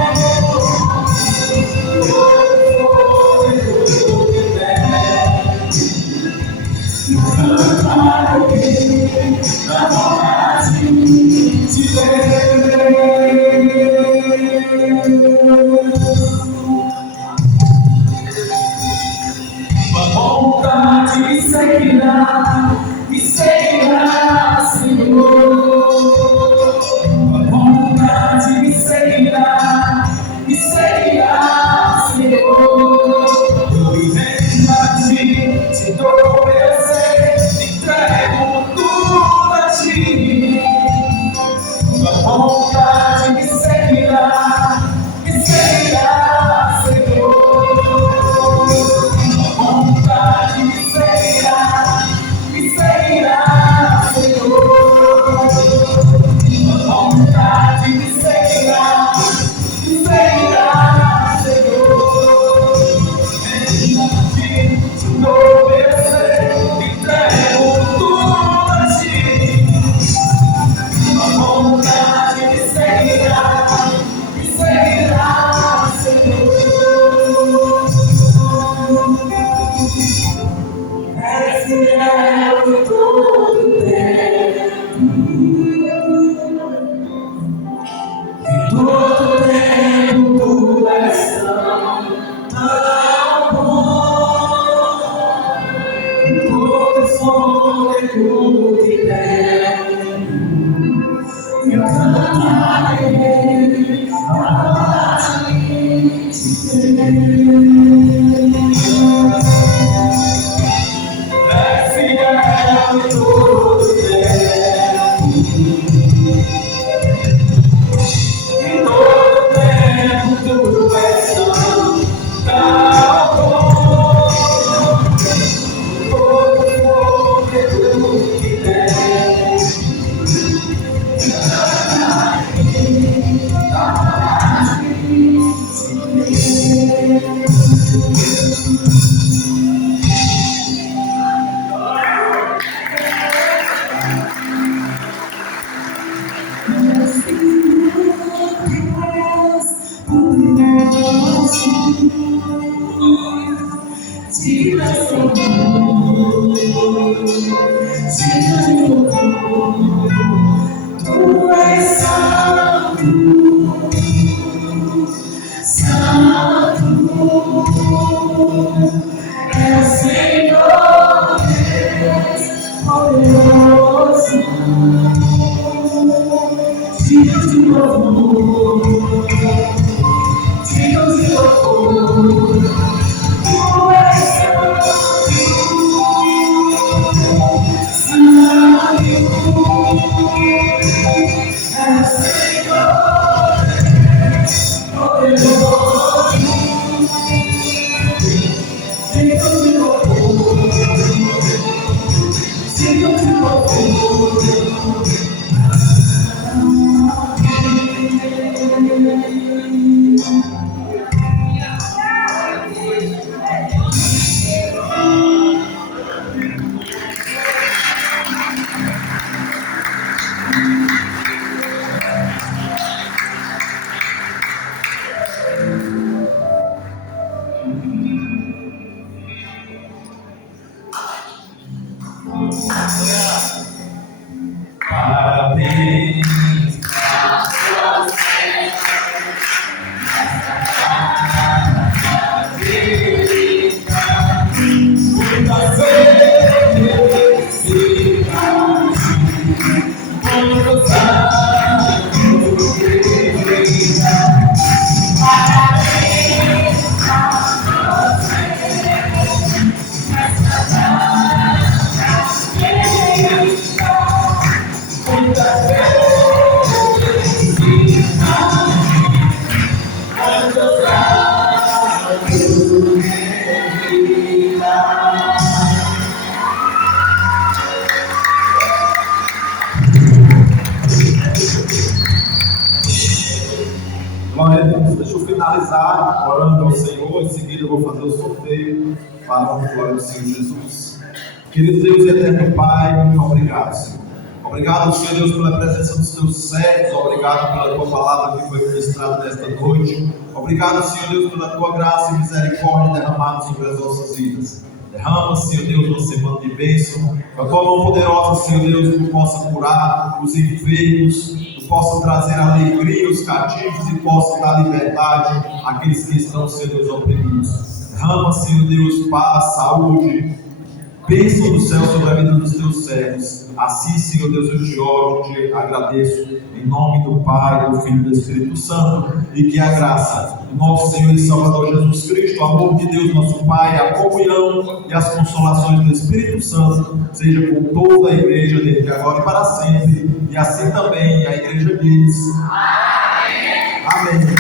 Glória a Deus. Deixa eu finalizar orando ao Senhor. Em seguida eu vou fazer o sorteio para a glória do Senhor Jesus. Querido Deus e eterno Pai, muito obrigado, Senhor. Obrigado, Senhor Deus, pela presença dos teus servos. Obrigado pela tua palavra que foi ministrada nesta noite. Obrigado, Senhor Deus, pela tua graça e misericórdia derramada sobre as nossas vidas. Derrama, Senhor Deus, uma semana de bênção. Com a tua mão poderosa, Senhor Deus, que tu possa curar os enfermos, tu possa trazer alegria aos cativos e possa dar liberdade àqueles que estão, Senhor Deus, oprimidos. Derrama, Senhor Deus, paz, saúde, bênção do céu sobre a vida dos teus servos. Assim, Senhor Deus, eu te oro, te agradeço, em nome do Pai, do Filho e do Espírito Santo, e que a graça do nosso Senhor e Salvador Jesus Cristo, o amor de Deus, nosso Pai, a comunhão e as consolações do Espírito Santo, seja com toda a igreja, desde agora e para sempre, e assim também a igreja diz: Amém. Amém.